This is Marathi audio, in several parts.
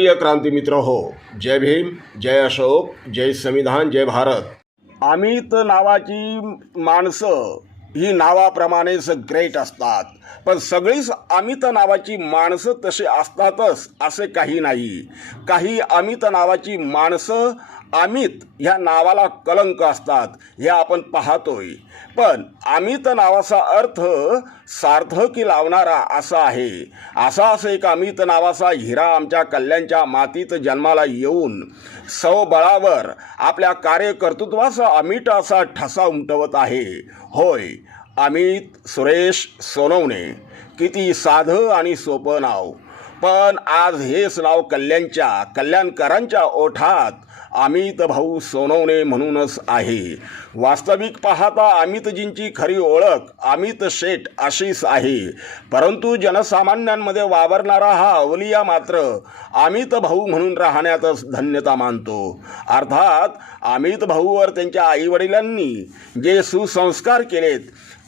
प्रिय क्रांती मित्र हो जय भीम जय अशोक जय संविधान जय भारत. अमित नावाची माणसं ही नावाप्रमाणेच ग्रेट असतात. पण सगळीच अमित नावाची माणसं तशी असतातच असे काही नाही. काही अमित नावाची माणसं अमित ह्या नावाला कलंक असतात हे आपण पाहतोय. पण अमित नावाचा अर्थ सार्थकी लावणारा असा आहे. असा असं एक अमित नावाचा हिरा आमच्या कल्याणच्या मातीत जन्माला येऊन स्वबळावर आपल्या कार्यकर्तृत्वाचा अमिट असा ठसा उमटवत आहे. होय अमित सुरेश सोनवणे किती साधं आणि सोपं नाव. पण आज हेच नाव कल्याणच्या कल्याणकरांच्या ओठात अमित भाऊ सोनवणे म्हणूनच आहे. वास्तविक पाहता अमितजींची खरी ओळख अमित शेठ अशीच आहे. परंतु जनसामान्यांमध्ये वावरणारा हा अवलिया मात्र अमित भाऊ म्हणून राहण्यातच धन्यता मानतो. अर्थात अमित भाऊवर त्यांच्या आईवडिलांनी जे सुसंस्कार केलेत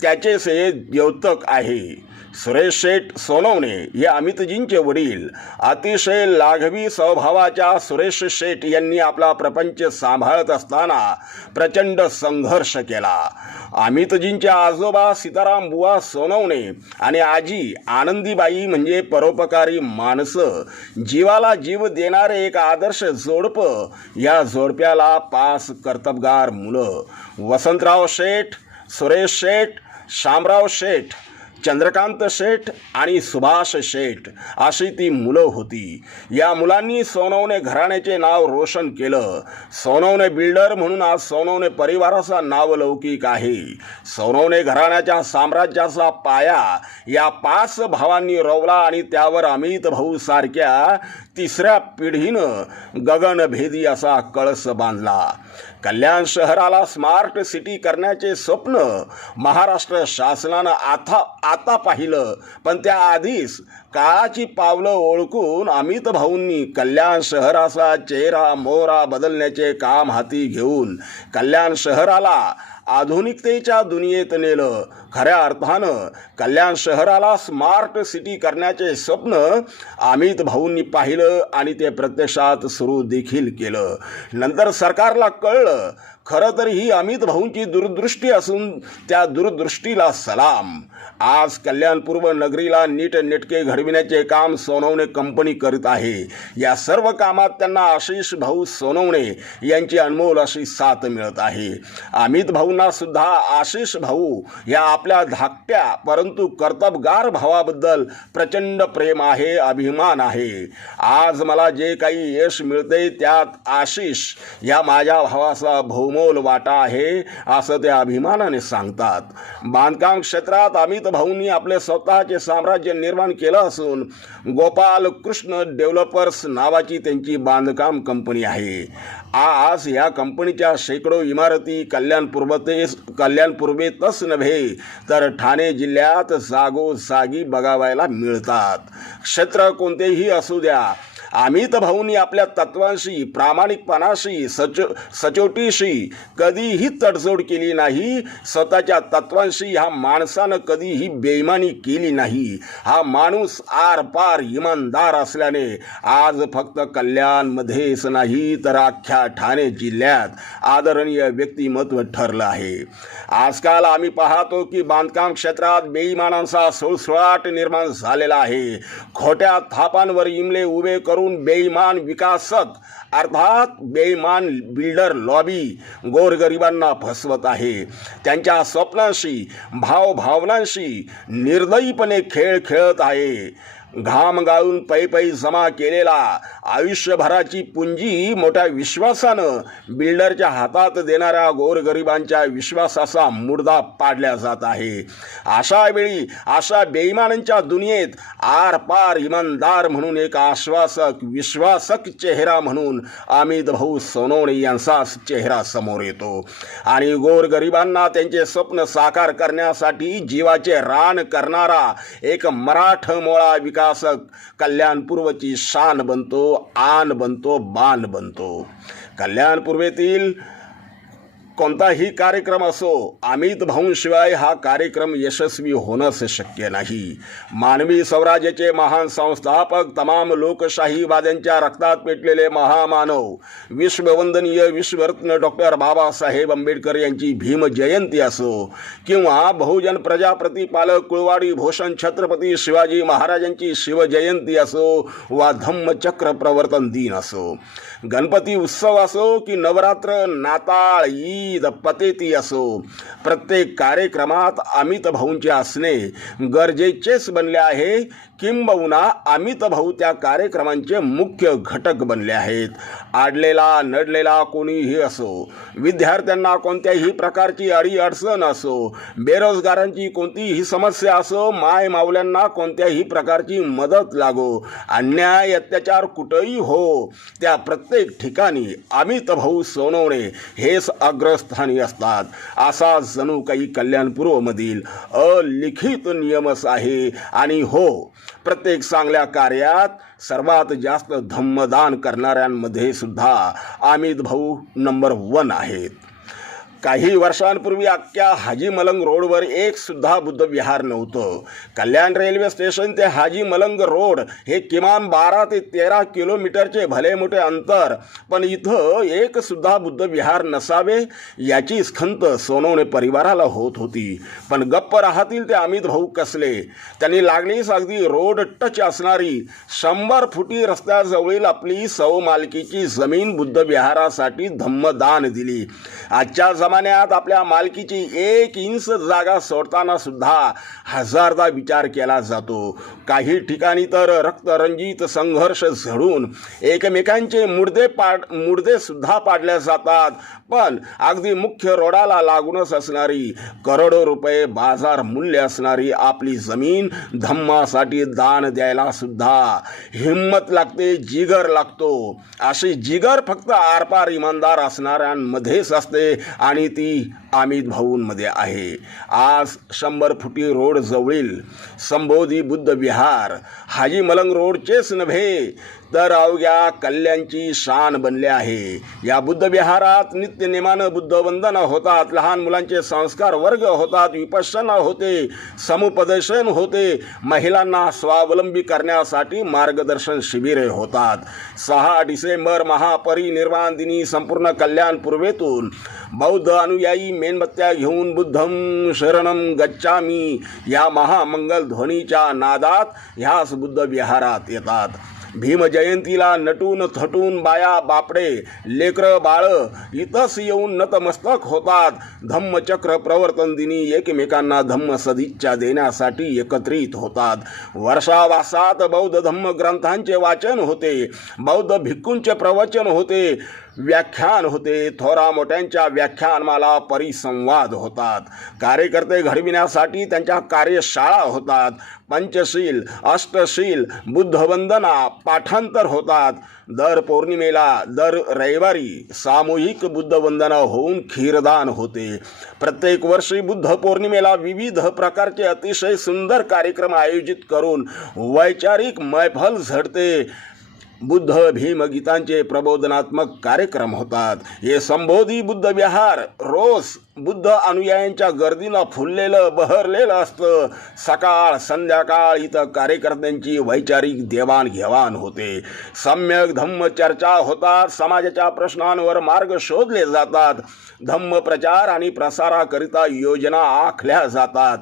त्याचेच हे द्योतक आहे. सुरेश शेठ सोनवणे हे अमितजींचे वडील. अतिशय लाघवी स्वभावाच्या सुरेश शेठ यांनी आपला प्रपंच सांभाळत असताना प्रचंड संघर्ष केला. अमितजींचे आजोबा सीताराम बुवा सोनवणे आणि आजी आनंदीबाई म्हणजे परोपकारी माणसं जीवाला जीव देणारे एक आदर्श जोडपं या जोडप्याला पाच कर्तबगार मुलं. वसंतराव शेठ सुरेश शेठ शामराव शेठ चंद्रकांत शेठ आणि सुभाष शेठ अशी ती मुलं होती. या मुलांनी सोनवणे घराण्याचे नाव रोशन केलं. सोनवणे बिल्डर म्हणून आज सोनवणे परिवाराचा नावलौकिक आहे. सोनवणे घराण्याच्या साम्राज्याचा पाया या पाच भावांनी रोवला आणि त्यावर अमित भाऊ सारख्या तिसऱ्या पिढीनं गगनभेदी असा कळस बांधला. कल्याण शहराला स्मार्ट सिटी करण्याचे स्वप्न महाराष्ट्र शासनानं आता आता पाहिलं. पण त्याआधीच काळाची पावलं ओळखून अमित भाऊंनी कल्याण शहराचा चेहरा मोहरा बदलण्याचे काम हाती घेऊन कल्याण शहराला आधुनिकतेच्या दुनियेत नेलं. खऱ्या अर्थानं कल्याण शहराला स्मार्ट सिटी करण्याचे स्वप्न अमित भाऊंनी पाहिलं आणि ते प्रत्यक्षात सुरू देखील केलं. नंतर सरकारला कळलं खरं तर ही अमित भाऊंची दूरदृष्टी असून त्या दूरदृष्टीला सलाम. आज कल्याणपूर्व नगरीला नीट नेटके घडविण्याचे काम सोनवणे कंपनी करीत आहे. या सर्व कामात त्यांना आशिष भाऊ सोनवणे यांची अनमोल अशी साथ मिळत आहे. अमित भाऊंना सुद्धा आशिष भाऊ या आपल्या धाकट्या परंतु कर्तबगार भावाबद्दल प्रचंड प्रेम आहे अभिमान आहे. आज मला जे काही यश मिळते त्यात आशिष या माझ्या भावाचा भाऊ बहुमोल वाटा आहे असं ते अभिमानाने सांगतात. बांधकाम क्षेत्रात अमित भाऊंनी आपले स्वतःचे साम्राज्य निर्माण केलं असून गोपाल कृष्ण डेव्हलपर्स नावाची त्यांची बांधकाम कंपनी आहे. आज या कंपनीच्या शेकडो इमारती कल्याणपूर्वते कल्याणपूर्वेतच नव्हे तर ठाणे जिल्ह्यात जागोजागी बघावायला मिळतात. क्षेत्र कोणतेही असू द्या आम्ही तर भाऊंनी आपल्या तत्वांशी प्रामाणिकपणाशी सच सचोटीशी कधीही तडजोड केली नाही. स्वतःच्या तत्वांशी ह्या माणसानं कधीही बेईमानी केली नाही. हा माणूस आर पार इमानदार असल्याने आज फक्त कल्याणमध्येच नाही तर अख्ख्या ठाणे जिल्ह्यात आदरणीय व्यक्तिमत्व ठरलं आहे. आजकाल आम्ही पाहतो की बांधकाम क्षेत्रात बेईमानांचा सुळसुळाट निर्माण झालेला आहे. खोट्या थापांवर इमले उभे करून बेईमान विकासक अर्थात बेईमान बिल्डर लॉबी गोरगरिबांना फसवत आहे. त्यांच्या स्वप्नांशी भावभावनांशी निर्दयीपणे खेळ खेळत आहे. घाम गाळून पै पै जमा केलेला आयुष्यभराची पुंजी मोठ्या विश्वासानं बिल्डरच्या हातात देणाऱ्या गोरगरिबांच्या विश्वासाचा मुर्दा पाडल्या जात आहे. अशा वेळी अशा बेईमानांच्या दुनियेत आर पार इमानदार म्हणून एक आश्वासक विश्वासक चेहरा म्हणून अमित भाऊ सोनवणे यांचाच चेहरा समोर येतो. आणि गोरगरिबांना त्यांचे स्वप्न साकार करण्यासाठी जीवाचे रान करणारा एक मराठमोळा विकासक कल्याणपूर्वची शान बनतो आन बनतो बाण बनतो. कल्याणपूर्वेतील कोणताही कार्यक्रम असो अमित भाऊंशिवाय हा कार्यक्रम यशस्वी होणंच शक्य नाही. मानवी स्वराज्याचे महान संस्थापक तमाम लोकशाहीवाद्यांच्या रक्तात पेटलेले महामानव विश्ववंदनीय विश्वरत्न डॉक्टर बाबासाहेब आंबेडकर यांची भीम जयंती असो किंवा बहुजन प्रजाप्रतिपालक कुळवाडी भूषण छत्रपती शिवाजी महाराजांची शिवजयंती असो वा धम्मचक्र प्रवर्तन दिन असो. गणपती उत्सव असो की नवरात्र नाताळ ईद पतेती असो. प्रत्येक कार्यक्रमात अमित भाऊंचे असणे गरजेचेच बनले आहे. किंबहुना अमित भाऊ त्या कार्यक्रमांचे मुख्य घटक बनले आहेत. आडलेला नडलेला कोणीही असो विद्यार्थ्यांना कोणत्याही प्रकारची अडीअडचण असो बेरोजगारांची कोणतीही समस्या असो माय मावल्यांना कोणत्याही प्रकारची मदत लागो अन्याय अत्याचार कुठंही हो त्या प्रत्येक ठिकाणी अमित भाऊ सोनवणे हेच अग्र अग्रस्थानी असतात. असा जणू काही कल्याणपूर्वमधील अलिखित नियमच आहे. आणि हो प्रत्येक चांगल्या कार्यात सर्वात जास्त धम्मदान करणाऱ्यांमध्ये सुद्धा आमित भाऊ नंबर वन आहेत. काही वर्षांपूर्वी अख्ख्या हाजी मलंग रोडवर एक सुद्धा बुद्ध विहार नव्हतं. कल्याण रेल्वे स्टेशन ते हाजी मलंग रोड हे किमान बारा ते तेरा किलोमीटरचे भले मोठे अंतर. पण इथं एक सुद्धा बुद्ध विहार नसावे याचीच खंत सोनवणे परिवाराला होत होती. पण गप्प राहतील ते अमित भाऊ कसले? त्यांनी लागलीच अगदी रोड टच असणारी शंभर फुटी रस्त्याजवळील आपली सौ मालकीची जमीन बुद्ध विहारासाठी धम्मदान दिली. आजच्या जमान्यात आपल्या मालकीची एक इंच जागा सोडताना सुद्धा हजारदा विचार केला जातो. काही ठिकाणी तर रक्तरंजित संघर्ष झडून एकमेकांचे मुडदे पाड मुर्देसुद्धा सुद्धा पाडले जातात. पण अगदी मुख्य रोडाला लागूनच असणारी करोडो रुपये बाजार मूल्य असणारी आपली जमीन धम्मासाठी दान द्यायला सुद्धा हिंमत लागते जिगर लागतो. अशी जिगर फक्त आरपार इमानदार असणाऱ्यांमध्येच असते आणि ती अमित भाऊंमध्ये आहे. आज शंभर फुटी रोड जवळील संबोधी बुद्ध विहार हाजी मलंग रोडचेच नव्हे तर अवघ्या कल्याणची शान बनले आहे. या बुद्ध विहारात नित्यनेमानं बुद्ध होतात. लहान मुलांचे संस्कार वर्ग होतात. विपश्यना होते. समुपदेशन होते. महिलांना स्वावलंबी करण्यासाठी मार्गदर्शन शिबिरे होतात. सहा डिसेंबर महापरिनिर्वाण दिनी संपूर्ण कल्याण पूर्वेतून बौद्ध अनुयायी मेणबत्त्या घेऊन बुद्धम शरणम गच्छामी. या महामंगल ध्वनीच्या नादात ह्याच बुद्ध विहारात येतात. भीमजयंतीला नटून थटून बाया बापडे लेकर बाळ इथंच येऊन नतमस्तक होतात. धम्मचक्र प्रवर्तन दिनी एकमेकांना धम्म सदिच्छा देण्यासाठी एकत्रित होतात. वर्षावासात बौद्ध धम्म ग्रंथांचे वाचन होते. बौद्ध भिक्खूंचे प्रवचन होते. व्याख्यान होते. थोरा मोठ्यांच्या व्याख्यानमाला परिसंवाद होतात. कार्यकर्ते घडविण्यासाठी त्यांच्या कार्यशाळा होतात. पंचशील अष्टशील बुद्धवंदना पाठांतर होतात. दर पौर्णिमेला दर रविवारी सामूहिक बुद्धवंदना होऊन खीरदान होते. प्रत्येक वर्षी बुद्ध पौर्णिमेला विविध प्रकारचे अतिशय सुंदर कार्यक्रम आयोजित करून वैचारिक मैफल झडते. बुद्ध भीम गीतांचे प्रबोधनात्मक कार्यक्रम होतात. हे संबोधी बुद्ध विहार रोज बुद्ध अनुयायांच्या गर्दीनं फुललेलं बहरलेलं असतं. सकाळ संध्याकाळ इथं कार्यकर्त्यांची वैचारिक देवाणघेवाण होते. सम्यक धम्म चर्चा होतात समाजाच्या प्रश्नांवर मार्ग शोधले जातात. धम्म प्रचार आणि प्रसाराकरिता योजना आखल्या जातात.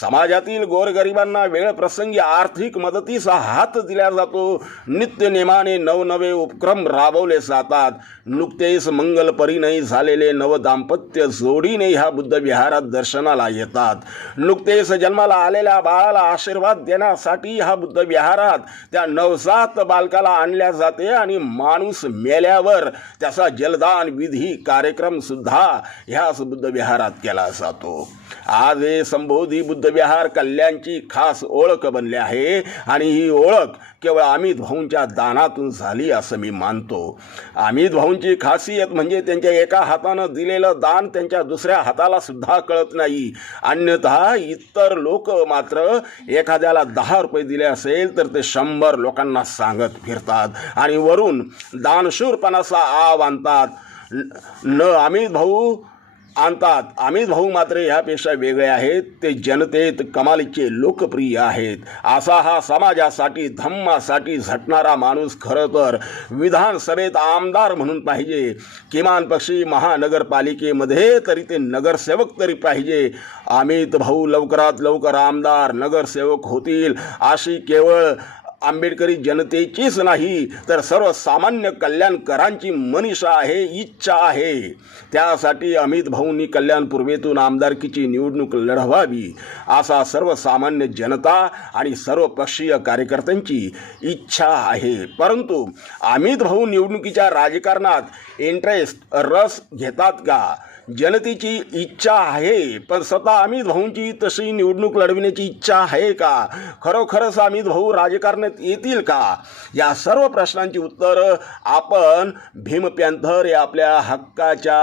समाजातील गोरगरिबांना वेळ प्रसंगी आर्थिक मदतीचा हात दिला जातो. नित्यनेमाने नवनवे उपक्रम राबवले जातात. नुकतेच मंगल परिणयी झालेले नवदाम्पत्य जोडी जोडीने ह्या बुद्ध विहारात दर्शनाला येतात. नुकतेच जन्माला आलेल्या बाळाला आशीर्वाद देण्यासाठी ह्या बुद्ध विहारात त्या नवजात बालकाला आणल्या जाते आणि माणूस मेल्यावर त्याचा जलदान विधी कार्यक्रम सुद्धा ह्याच बुद्ध विहारात केला जातो. आज हे संबोधी बुद्धविहार कल्याणची खास ओळख बनली आहे. आणि ही ओळख केवळ अमित भाऊंच्या दानातून झाली असं मी मानतो. अमित भाऊंची खासियत म्हणजे त्यांच्या एका हातानं दिलेलं दान त्यांच्या दुसऱ्या हाताला सुद्धा कळत नाही. अन्यथा इतर लोक मात्र एखाद्याला दहा रुपये दिले असेल तर ते शंभर लोकांना सांगत फिरतात. आणि वरून दानशूरपणाचा आव आणतात. न अमित भाऊ आणतात अमित भाऊ मात्र यापेक्षा वेगळे आहेत. ते जनतेत कमालीचे लोकप्रिय आहेत. असा हा समाजासाठी धम्मासाठी झटणारा माणूस खरं तर विधानसभेत आमदार म्हणून पाहिजे. किमान पक्षी महानगरपालिकेमध्ये तरी ते नगरसेवक तरी पाहिजे. अमित भाऊ लवकरात लवकर आमदार नगरसेवक होतील अशी केवळ आंबेडकरी जनतेचीच नाही तर सर्वसामान्य कल्याणकरांची मनीषा आहे इच्छा आहे. त्यासाठी अमित भाऊंनी कल्याण पूर्वेतून आमदारकीची निवडणूक लढवावी असा सर्वसामान्य जनता आणि सर्वपक्षीय कार्यकर्त्यांची इच्छा आहे. परंतु अमित भाऊ निवडणुकीच्या राजकारणात इंटरेस्ट रस घेतात का? जनतेची इच्छा आहे पण स्वतः अमित भाऊंची तशी निवडणूक लढविण्याची इच्छा आहे का? खरोखरच अमित भाऊ राजकारणात येतील का? या सर्व प्रश्नांची उत्तरं आपण भीम पॅन्थर या आपल्या हक्काच्या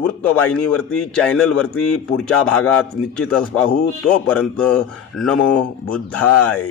वृत्तवाहिनीवरती चॅनलवरती पुढच्या भागात निश्चितच पाहू. तोपर्यंत नमो बुद्धाय.